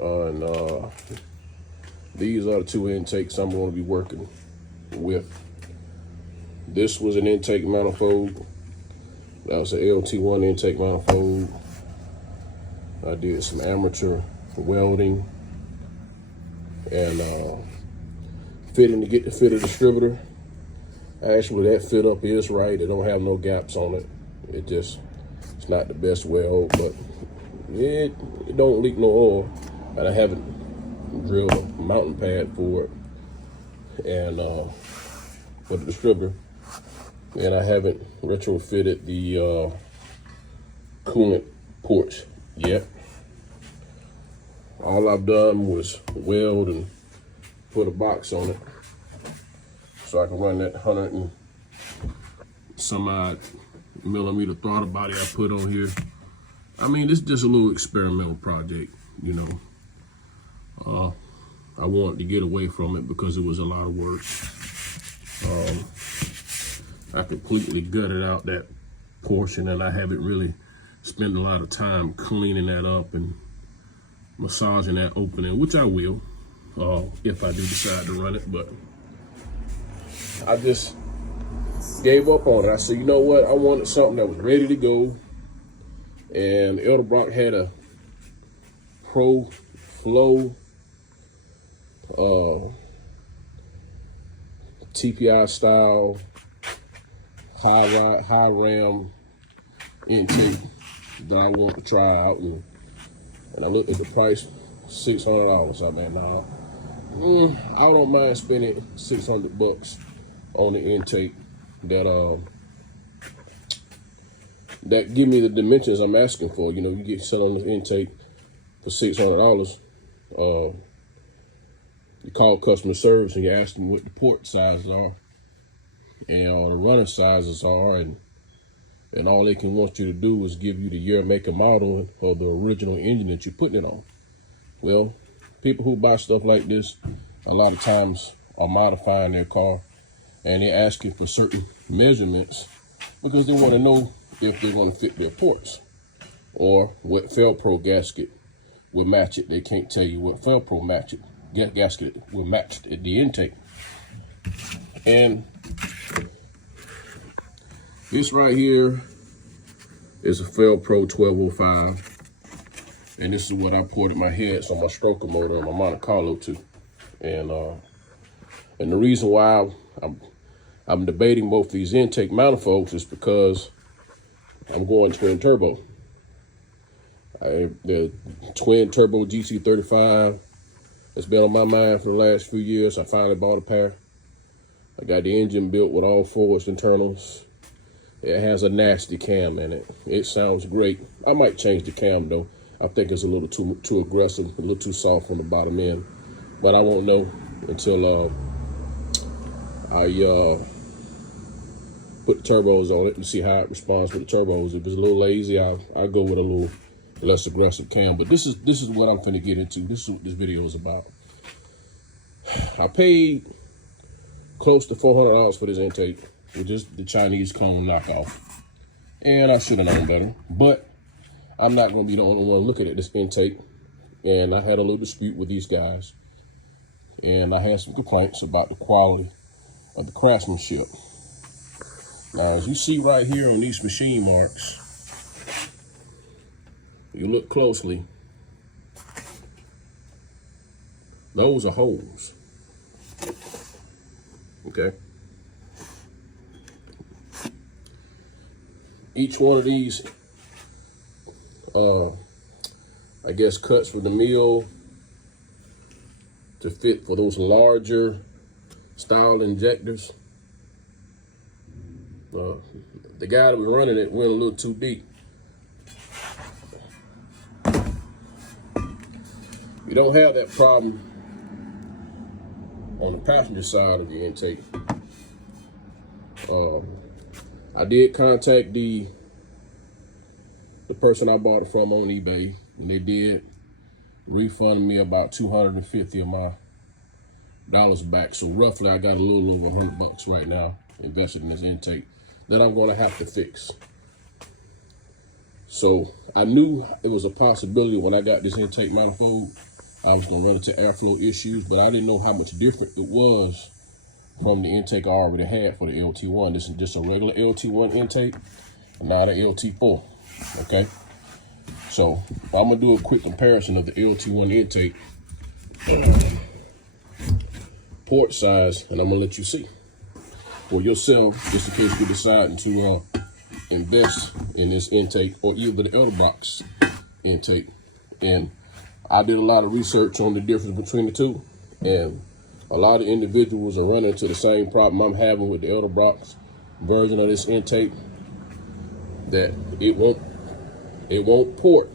And these are the two intakes I'm going to be working with. This was an intake manifold. That was an LT1 intake manifold. I did some amateur welding and fitting to get the fit of the distributor. Actually, that fit up is right. It don't have no gaps on it. It's not the best weld, but it don't leak no oil. And I haven't drilled a mounting pad for it and for the distributor. And I haven't retrofitted the coolant ports yet. All I've done was weld and put a box on it so I can run that 100 and some odd millimeter throttle body I put on here. I mean, it's just a little experimental project, you know. I wanted to get away from it because it was a lot of work. I completely gutted out that portion, and I haven't really spent a lot of time cleaning that up and massaging that opening, which I will if I do decide to run it. But I just gave up on it. I said, you know what? I wanted something that was ready to go. And Edelbrock had a Pro Flo TPI style high ram intake that I want to try out, and I looked at the price, $600. I mean, now I don't mind spending $600 on the intake that give me the dimensions I'm asking for. You know, you get set on the intake for $600. You call customer service and you ask them what the port sizes are and the running sizes are, and all they can want you to do is give you the year, make, and model of the original engine that you're putting it on. Well, people who buy stuff like this a lot of times are modifying their car, and they're asking for certain measurements because they want to know if they're going to fit their ports or what Felpro gasket will match it. They can't tell you what Felpro gasket will match at the intake. And this right here is a Felpro 1205, and this is what I ported my heads on my stroker motor and my Monte Carlo to. And the reason why I'm debating both these intake manifolds is because I'm going twin turbo. The twin turbo GT35 has been on my mind for the last few years. I finally bought a pair. I got the engine built with all forged internals. It has a nasty cam in it. It sounds great. I might change the cam though. I think it's a little too aggressive, a little too soft on the bottom end. But I won't know until I put the turbos on it and see how it responds with the turbos. If it's a little lazy, I'll go with a little less aggressive cam. But this is what I'm finna get into. This is what this video is about. I paid close to $400 for this intake, which is the Chinese clone knockoff. And I should have known better, but I'm not gonna be the only one looking at this intake. And I had a little dispute with these guys, and I had some complaints about the quality of the craftsmanship. Now, as you see right here on these machine marks, you look closely, those are holes, okay? Each one of these, I guess, cuts from the mill to fit for those larger style injectors. The guy that was running it went a little too deep. You don't have that problem on the passenger side of the intake. I did contact the person I bought it from on eBay, and they did refund me about $250 of my dollars back. So roughly I got a little over $100 right now invested in this intake that I'm going to have to fix. So I knew it was a possibility when I got this intake manifold I was gonna run into airflow issues, but I didn't know how much different it was from the intake I already had for the LT1. This is just a regular LT1 intake, not an LT4, okay? So I'm gonna do a quick comparison of the LT1 intake port size, and I'm gonna let you see for yourself, just in case you're deciding to invest in this intake or either the Edelbrock intake. And I did a lot of research on the difference between the two, and a lot of individuals are running into the same problem I'm having with the Edelbrock version of this intake, that it won't port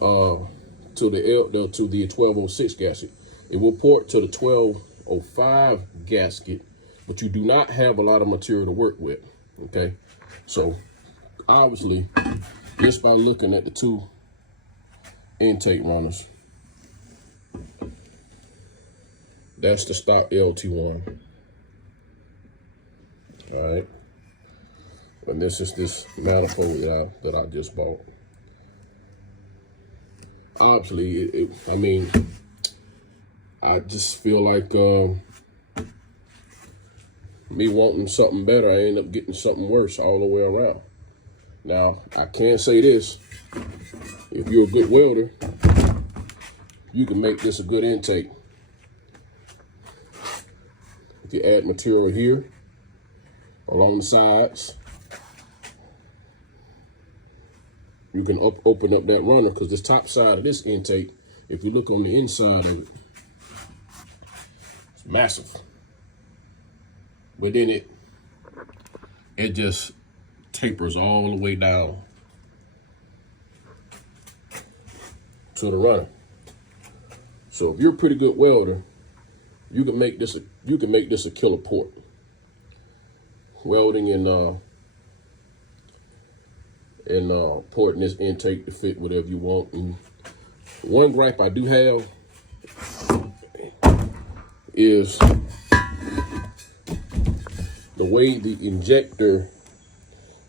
to the 1206 gasket. It will port to the 1205 gasket, but you do not have a lot of material to work with, okay? So obviously, just by looking at the two intake runners, that's the stock LT1, all right? And this is this manifold that I just bought. Obviously, I mean, I just feel like me wanting something better, I end up getting something worse all the way around. Now, I can say this: if you're a good welder, you can make this a good intake. If you add material here along the sides, you can open up that runner, because this top side of this intake, if you look on the inside of it, it's massive. But then it just tapers all the way down to the runner. So if you're a pretty good welder, you can make this a killer port. Welding and porting this intake to fit whatever you want. And one gripe I do have is the way the injector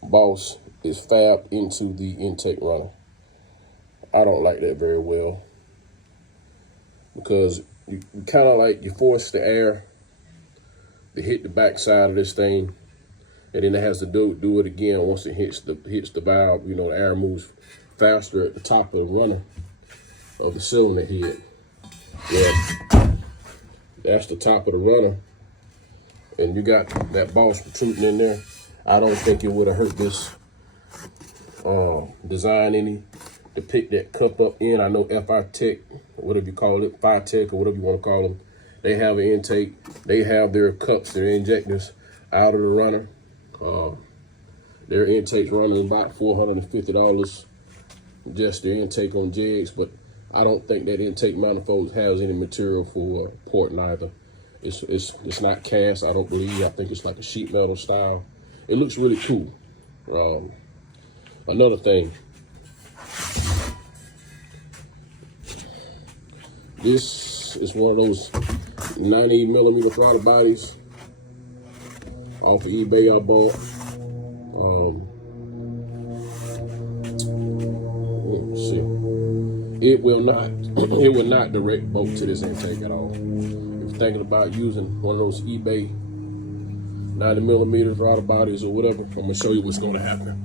boss is fabbed into the intake runner. I don't like that very well, because you kind of like, you force the air to hit the back side of this thing, and then it has to do it again once it hits the valve. You know, the air moves faster at the top of the runner of the cylinder head. Yeah, that's the top of the runner, and you got that boss protruding in there. I don't think it would have hurt this design any to pick that cup up in. I know FI Tech, whatever you call it, Phi Tech or whatever you want to call them, they have an intake. They have their cups, their injectors out of the runner. Their intake's running about $450, just their intake on jigs, but I don't think that intake manifold has any material for porting either. It's not cast, I don't believe. I think it's like a sheet metal style. It looks really cool. Another thing, this is one of those 90mm throttle bodies off of eBay I bought. Let's see. It will not direct bolt to this intake at all. If you're thinking about using one of those eBay 90mm throttle bodies or whatever, I'm gonna show you what's gonna happen.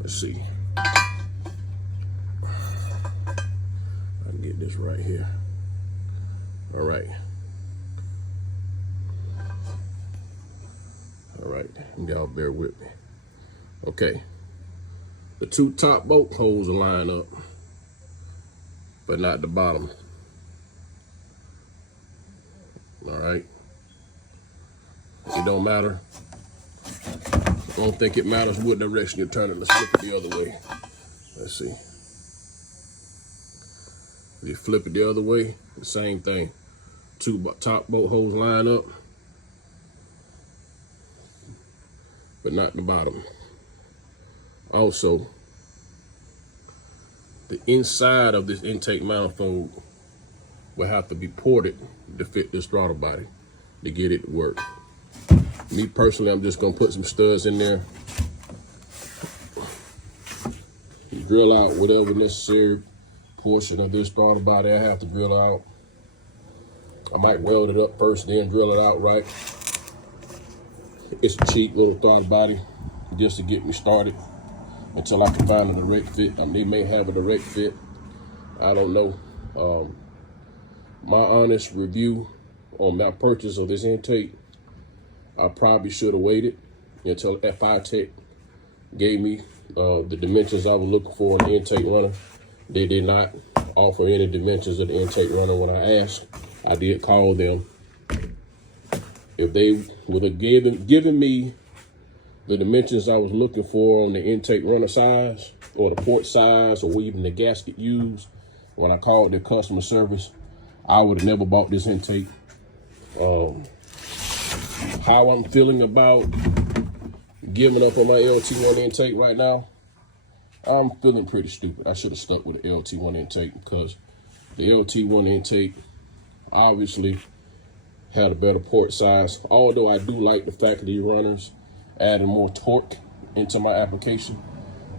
Let's see. I can get this right here. All right. All right, y'all bear with me. Okay, the two top bolt holes are lined up, but not the bottom. All right, it don't matter. I don't think it matters what direction you're turning. Let's flip it the other way. Let's see. If you flip it the other way, the same thing. Two top bolt holes line up, but not the bottom. Also, the inside of this intake manifold will have to be ported to fit this throttle body to get it to work. Me personally, I'm just gonna put some studs in there, drill out whatever necessary portion of this throttle body I have to drill out. I might weld it up first, then drill it out right. It's a cheap little throttle body just to get me started until I can find a direct fit. They may have a direct fit. I don't know. My honest review on my purchase of this intake, I probably should have waited until FI-Tech gave me the dimensions I was looking for in the intake runner. They did not offer any dimensions of the intake runner when I asked. I did call them. If they would have given me the dimensions I was looking for on the intake runner size or the port size or even the gasket used, when I called their customer service, I would have never bought this intake. How I'm feeling about giving up on my LT1 intake right now, I'm feeling pretty stupid. I should have stuck with the LT1 intake because the LT1 intake obviously had a better port size. Although I do like the fact that these runners adding more torque into my application,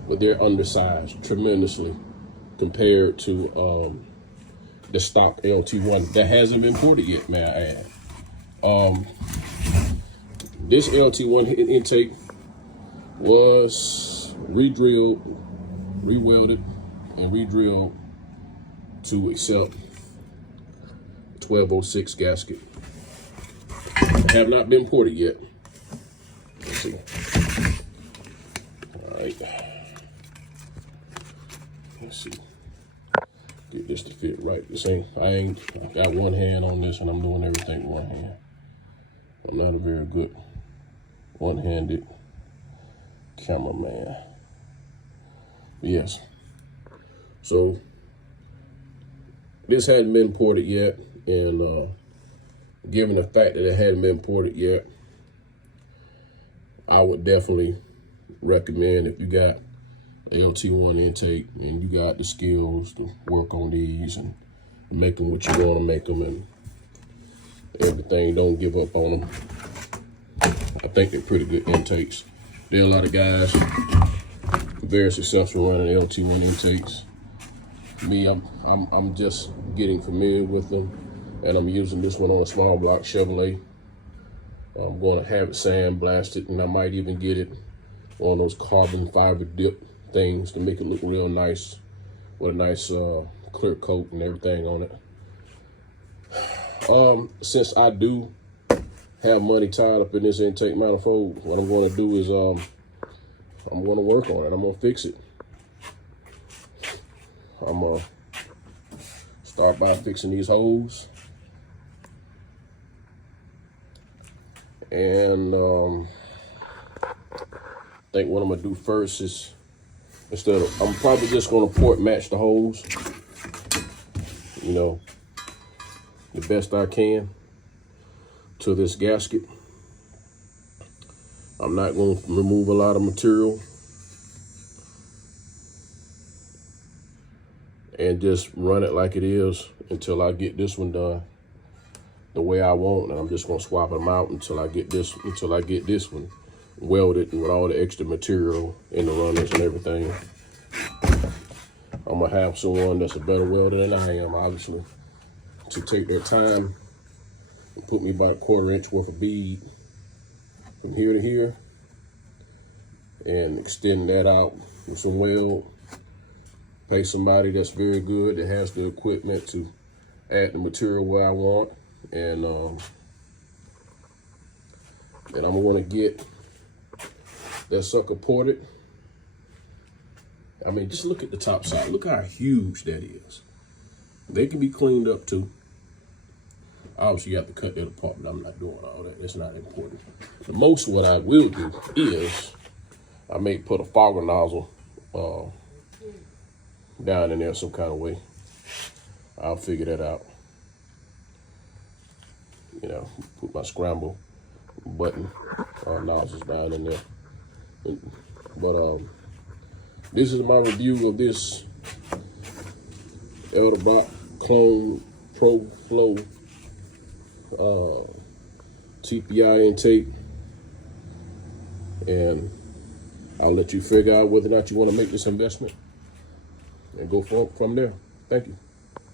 but they're undersized tremendously compared to the stock LT1 that hasn't been ported yet, may I add. This LT1 intake was re-drilled, re-welded, and re-drilled to accept 1206 gasket. Have not been ported yet. Let's see. All right. Let's see. Get this to fit right. I got one hand on this and I'm doing everything with one hand. I'm not a very good one-handed cameraman. Yes. So this hadn't been ported yet, and given the fact that it hadn't been ported yet, I would definitely recommend, if you got LT1 intake and you got the skills to work on these and make them what you want to make them and everything, don't give up on them. I think they're pretty good intakes. There are a lot of guys very successful running LT1 intakes. Me, I'm just getting familiar with them, and I'm using this one on a small block Chevrolet. I'm going to have it sandblasted, and I might even get it on those carbon fiber dip things to make it look real nice with a nice clear coat and everything on it. Since I do have money tied up in this intake manifold, what I'm going to do is I'm going to work on it. I'm going to fix it. I'm going to start by fixing these holes. And I think what I'm going to do first is, I'm probably just going to port match the holes, you know, the best I can to this gasket. I'm not going to remove a lot of material and just run it like it is until I get this one done the way I want, and I'm just going to swap them out until I get this one welded and with all the extra material in the runners and everything. I'm going to have someone that's a better welder than I am, obviously, to take their time and put me about a 1/4 inch worth of bead from here to here and extend that out with some weld. Pay somebody that's very good, that has the equipment to add the material where I want, and then I'm going to get that sucker ported. I mean, just look at the top side. Look how huge that is. They can be cleaned up too. Obviously, you have to cut that apart, but I'm not doing all that. That's not important. The most what I will do is I may put a fogger nozzle down in there some kind of way. I'll figure that out. You know, put my scramble button nozzles down in there. But this is my review of this Edelbrock clone Pro Flo TPI intake, and I'll let you figure out whether or not you want to make this investment. and go from there. Thank you.